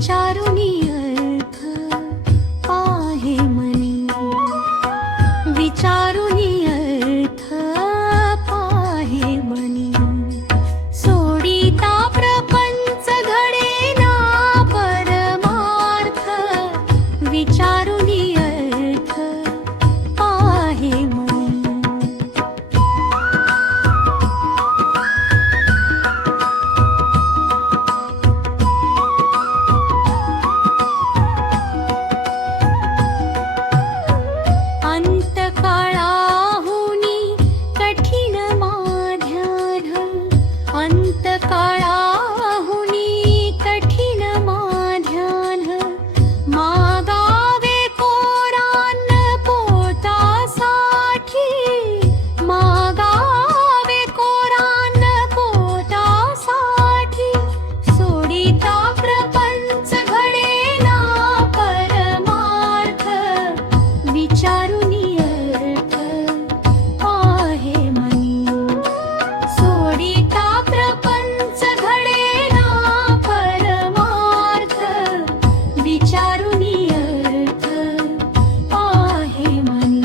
विचारुनी अर्थ पाहे मनी, विचारुनी अर्थ पाहे मनी. सोडिता प्रपंच घडेना परमार्थ, विचारुनी अर्थ पाहे मनी. अंतकाळाहुनी कठीण माध्यान, अंतकाळाहुनी कठीण माध्यान. मागावे कोरान पोटासाठी, मागावे कोरान पोटासाठी. सोडिता प्रपंच घडेना परमार्थ, विचारुनी अर्थ पाहे मनी. सोडिता प्रपंच घडेना परमार्थ, विचारुनी अर्थ पाहे मनी.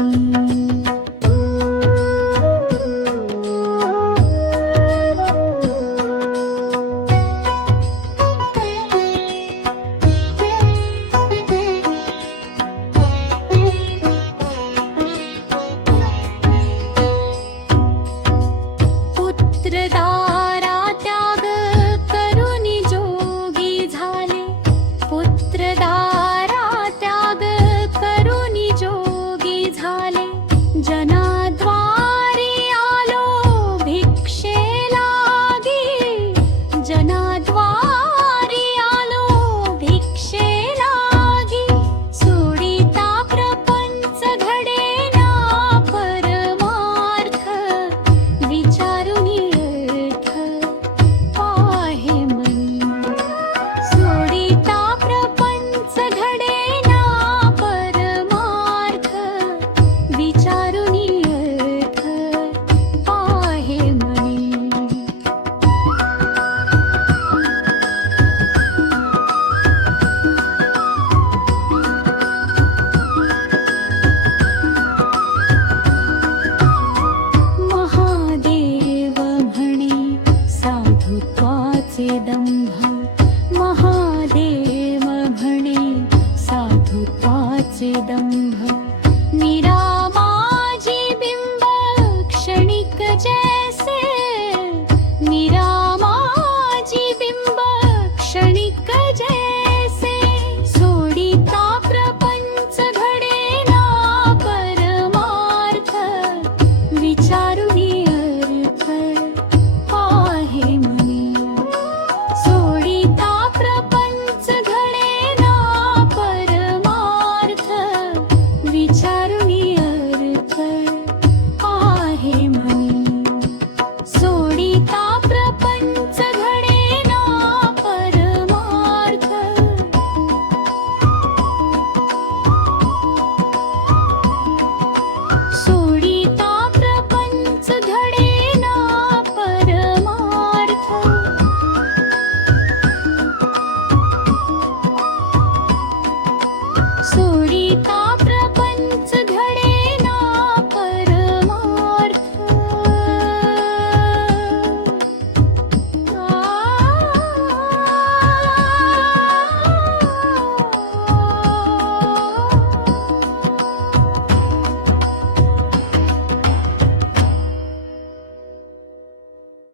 पुत्रदारा त्याग करुनी जोगी झाले, पुत्रदारा त्याग करुनी जोगी झाले. जनाद्वारी आलो भिक्षे लागी, जनाद्वारी आलो भिक्षे लागी. सोडिता प्रपंच घडेना परमार्थ, विचारुनी अर्थ पाहे मनी. सोडिता प्रपंच घडेना परमार्थ, विचारुनी अर्थ पाहे मनी. महादेव म्हणे साधुत्वाचे दंभ, महादेव म्हणे साधुत्वाचे दंभ.